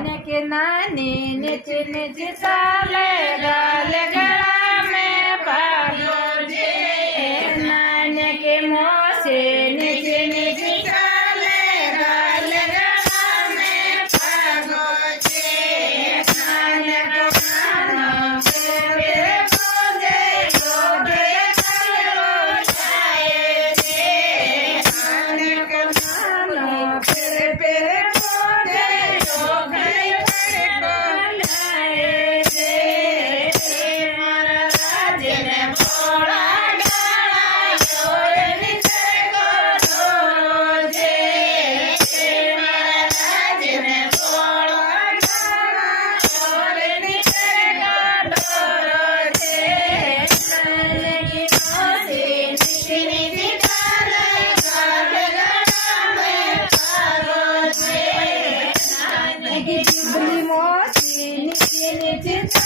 नाने के नानी नीचे नीचे चाले गाल गला में पागो जे नाने के मोसे नीचे नीचे चाले गाल गला में पागो जे नाने को नानो तेरे बोझे लोगे चलो जाए जे नाने को नानो तेरे Mosi,